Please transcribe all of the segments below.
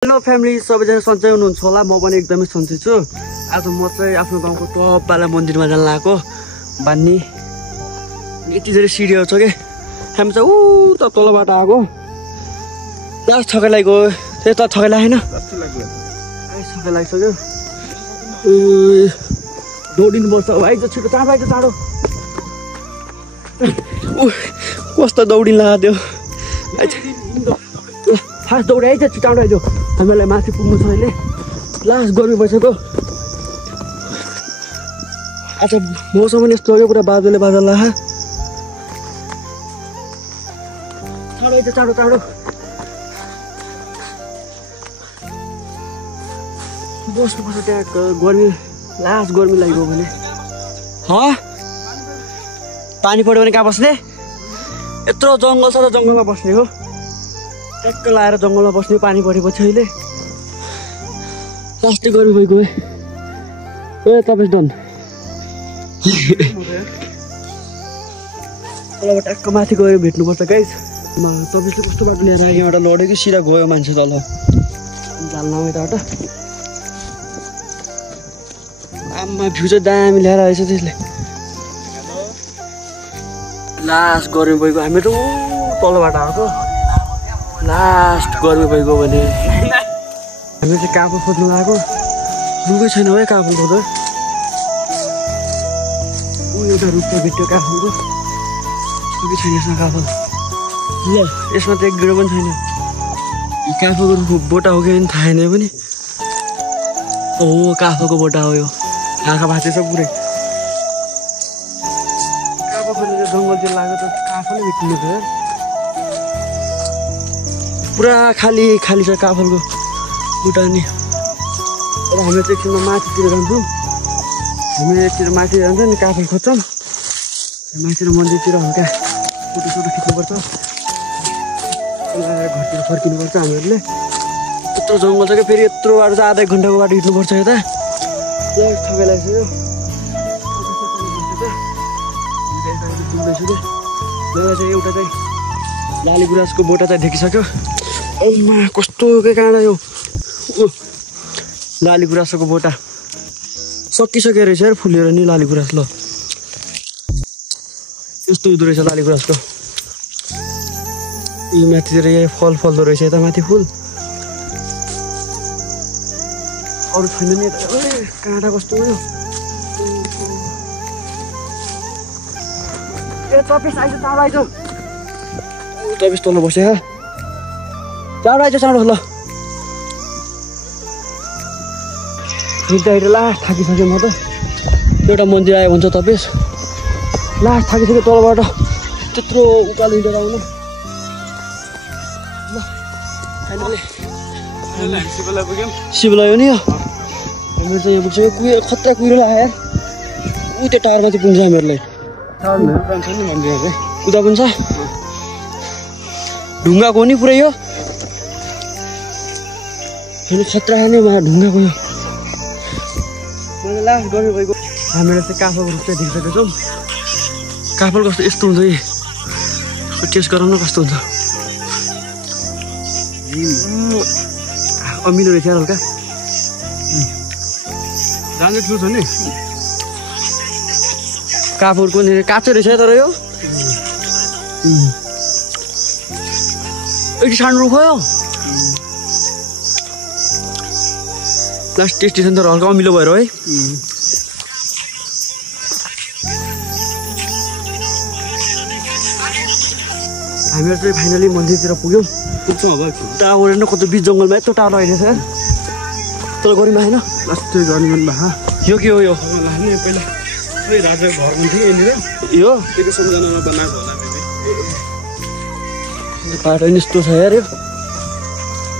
Hello family, सबैजना सन्चै हुनुहुन्छ होला। म पनि एकदमै सन्चै छु। आज म चाहिँ आफ्नो गाउँको टपवाला मन्दिरमा जान लागेको बान्नी। यति धेरै सिडीहरू छ कि हामी चाहिँ त तलबाट आएको। लास्ट थकाइ लागेको, त्यही त थकाइ लागेन, थकाइ लागिसक्यो। दौडिनुपर्छ आइज, छिटो चाँडो आइज, चाँडो। कस्तो दौडिन लाग्यो फास्ट दौडी आइज, चाँडो आइज। हामीलाई माथि पुग्नु छ अहिले, लास्ट गर्मी भइसक्यो। आज मौसम पनि यस्तो हो, पुरा बादलले बादल ला। चाँडो आइज, चाँडो चाँडो। बस्नुपर्छ त्यहाँ, गर्मी लास्ट गर्मी लाग्यो भने। पानी पऱ्यो भने कहाँ बस्ने? यत्रो जङ्गल छ त जङ्गलमा बस्ने हो। ट्याक्क लाएर जङ्गलमा बस्ने, पानी परेपछि अहिले लास्टै गर्मी भइगयो है। तपाईँ डन तलबाट ट्याक्क माथि गयो, भेट्नुपर्छ गाइस। तपाईँले कस्तो बाटो ल्याएर यहाँबाट लड्यो कि सिधा गयो मान्छे तल झाल्न यताबाट। आमा भ्यू चाहिँ दामी ल्याएर आएछ त्यसले। लास्ट गर्मी भइगयो, हामी त तलबाट आएको। लास्ट गर्मी भइगयो भने हामी चाहिँ काफल खोज्नु लागेको। रुखै छैन है काफलको त। एउटा रुख त भेट्यो काफलको, रुखै छैन यसमा काफल। ल यसमा त एक गिरो पनि छैन। काफलको रुख बोटा हो कि थाहा छैन पनि। हो काफलको बोटा हो यो, आँखा भाँचेछ पुरै। काफल खोज्नु जङ्गलतिर लाग्यो त काफलै भेट्नु थियो। पुरा खाली खाली छ काफलको बुटा नि। अब हामी चाहिँ एकछिनमा माथितिर जान्छौँ। हामी एकतिर माथि जान्छौँ नि, काफल खोज्छौँ। माथि र मन्दिरतिर हल्का फोटोसोटो खिच्नुपर्छ। लगाएर घरतिर फर्किनुपर्छ हामीहरूले। यत्रो जङ्गल छ कि फेरि यत्रो बाटो चाहिँ आधा 1 घन्टाको बाटो हिँड्नुपर्छ यता। थकाइ लागिसक्यो, पुग्दैछु कि। मलाई चाहिँ एउटा चाहिँ लाली गुराँसको बोटा चाहिँ देखिसक्यो। कस्तो के काँडा यो लाली गुराँसको बोटा सकिसक्यो रहेछ यार, फुलेर नि लाली गुराँस। ल यस्तो हुँदो रहेछ लाली गुराँसको। यी माथितिर यहाँ फल फल्दो रहेछ, यता माथि फुल अरू छैन नि। काँडा कस्तो हो यो। तपिस आइज, चाँडो आइज। तपिस तल बस्यो, चाँडो आइज, चाँडो। ल हिँड्दा हिँड्दा लास्ट थाकिसक्यो म त। एउटा मन्दिर आयो भन्छ तपिस, लास्ट थाकिसक्यो तलबाट त्यत्रो उकालो हिँडेर आउनु। ल फाइनली शिवलाई हो नि यो। हामीहरू चाहिँ यहाँ पुग्छ, खतरा कुहिरो लाग्यो यार। त्यो टावरमा चाहिँ पुग्छ हामीहरूलाई। उता पनि छ ढुङ्गाको हो नि पुरै यो। खतरा नै ढुङ्गाको यो। मलाई लास्ट गर्मी भइगयो। हामीलाई चाहिँ काफलको रुख चाहिँ देखिसकेको छौँ। काफल कस्तो यस्तो हुन्छ है, टेस्ट गराउन कस्तो हुन्छ। अमिलो रहेछ हल्का, जाने ठुलो छ नि। काफलको काँचो रहेछ तर यो। यति सानो रुख हो यो। लास्ट टेस्टी छ नि तर हल्का अमिलो भएर है। हामीहरू चाहिँ फाइनली मन्दिरतिर पुग्यौँ। टावर होइन, कस्तो बिच जङ्गलमा यत्रो टावर आइरहेछ यार। तल गरिमा होइन, लास्ट गरिमा यो के हो यो? पहिला राजाको घर हुन्थ्यो यहाँनिर, यो त्यही सम्झनामा बनाएको होला मैले। बाटो नि यस्तो छ यार यो।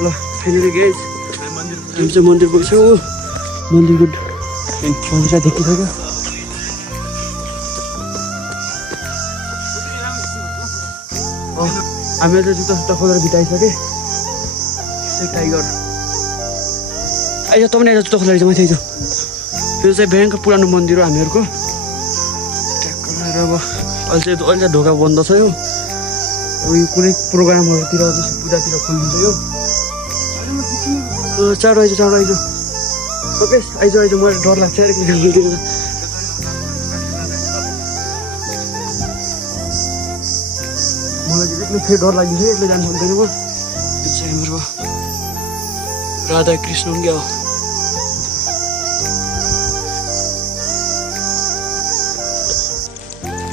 ल फाइनली गाइस हामी चाहिँ मन्दिर पुग्छौँ। मन्दिरको मन्दिर देखिसक्यो। हामीले चाहिँ जुत्ता सुत्ता खोलेर बिताइसकेँ। टाइगर आइज, तपाईँ आइज, जुत्ता खोलेर माथि आइज। त्यो चाहिँ भयङ्कर पुरानो मन्दिर हो हामीहरूको। अब अहिले चाहिँ ढोका बन्द छ यो। कुनै प्रोग्रामहरूतिर, पूजातिर खोलिन्छ यो। चाँडो आइज ओके आइज मलाई डर लाग्छ मलाई एक्लै फेरि डर लाग्छ एक्लै जानु सक्दैन म चाहिँ हाम्रो राधा कृष्ण क्या हो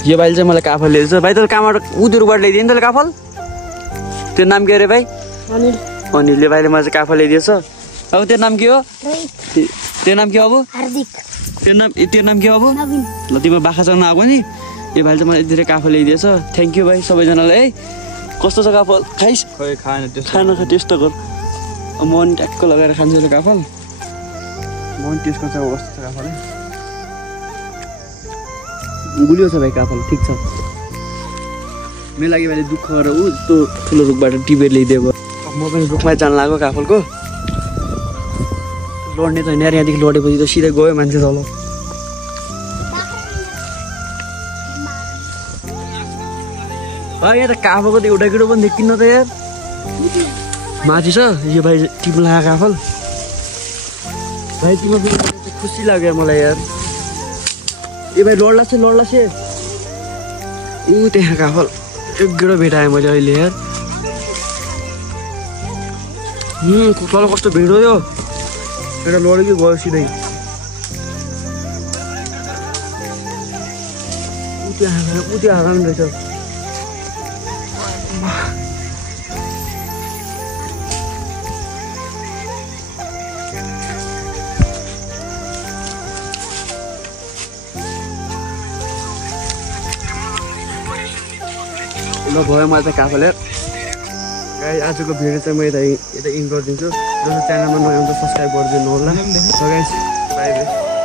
यो भाइले चाहिँ मलाई काफल ल्याइदिन्छ भाइ तैँले कहाँबाट उधरबाट ल्याइदियो नि तैँले काफल त्यो नाम के अरे भाइ अनिलले भाइले मलाई चाहिँ काफल ल्याइदिएछ अब त्यो नाम के हो त्यो नाम के हो अब त्यो नाम के हो अब ल तिम्रो बाख्रा चढ्न आएको नि यो भाइले चाहिँ मलाई धेरै काफल ल्याइदिएछ थ्याङ्क यू भाइ सबैजनालाई है कस्तो छ काफल खाइस् खाना खा टेस्ट गर म नि ट्याक्क लगाएर खान्छु यो काफल म नि टेस्ट गर्छ कस्तो छ काफल है गुलियो छ भाइ काफल ठिक छ मेरो लागि मैले दुःख गरेर यस्तो ठुलो रुखबाट टिपेर ल्याइदिएको म पनि रुखमै जान लाग्यो काफलको लड्ने त होइन यहाँदेखि लडेपछि त सिधै गयो मान्छे तल यहाँ त काफलको त एउटा केटो पनि देखिन्न त यार माथि छ यो भाइ टिप्नु लाग्यो काफल भाइ तिम्रो खुसी लाग्यो मलाई यार ए भाइ लड्ला छ ऊ त्यहाँ काफल एक गेडो भेटाएँ मैले अहिले यार तल कस्तो भिड हो यो एउटा लड्यो गयो सिधै ऊ त्यहाँ हाराउनु रहेछ ल भयो मलाई चाहिँ काफल गाइस आजको भिडियो चाहिँ म यता इन्ड गरिदिन्छु जसको च्यानलमा नयाँ हुन्छ सब्सक्राइब गरिदिनु होला सो गाइस बाई बाई